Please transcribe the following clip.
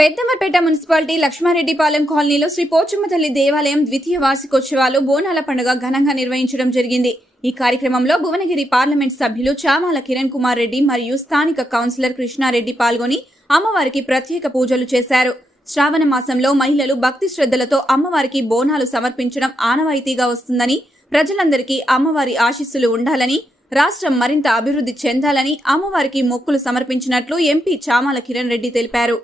పెద్దమర్పేట municipality Lakshmareddypalem కాలనీలో శ్రీ పోచమ్మ తల్లి దేవాలయం ద్వితీయ వార్షికోత్సవాలు బోనాల పండుగ ఘనంగా నిర్వహించడం జరిగింది. ఈ కార్యక్రమంలో భువనగిరి పార్లమెంట్ సభ్యులు చామాల కిరణ్ కుమార్ రెడ్డి మరియు స్థానిక కౌన్సిలర్ కృష్ణారెడ్డి పాల్గొని అమ్మవారికి ప్రత్యేక పూజలు చేశారు. శ్రావణ మాసంలో మహిళలు భక్తి శ్రద్ధలతో అమ్మవారికి బోనాలు సమర్పించడం ఆనవాయితీగా వస్తుందని, ప్రజలందరికీ అమ్మవారి ఆశీస్సులు ఉండాలని, రాష్ట్రం మరింత అభివృద్ధి చెందాలని అమ్మవారికి మొక్కులు సమర్పించినట్లు ఎంపీ చామాల కిరణ్ రెడ్డి తెలిపారు.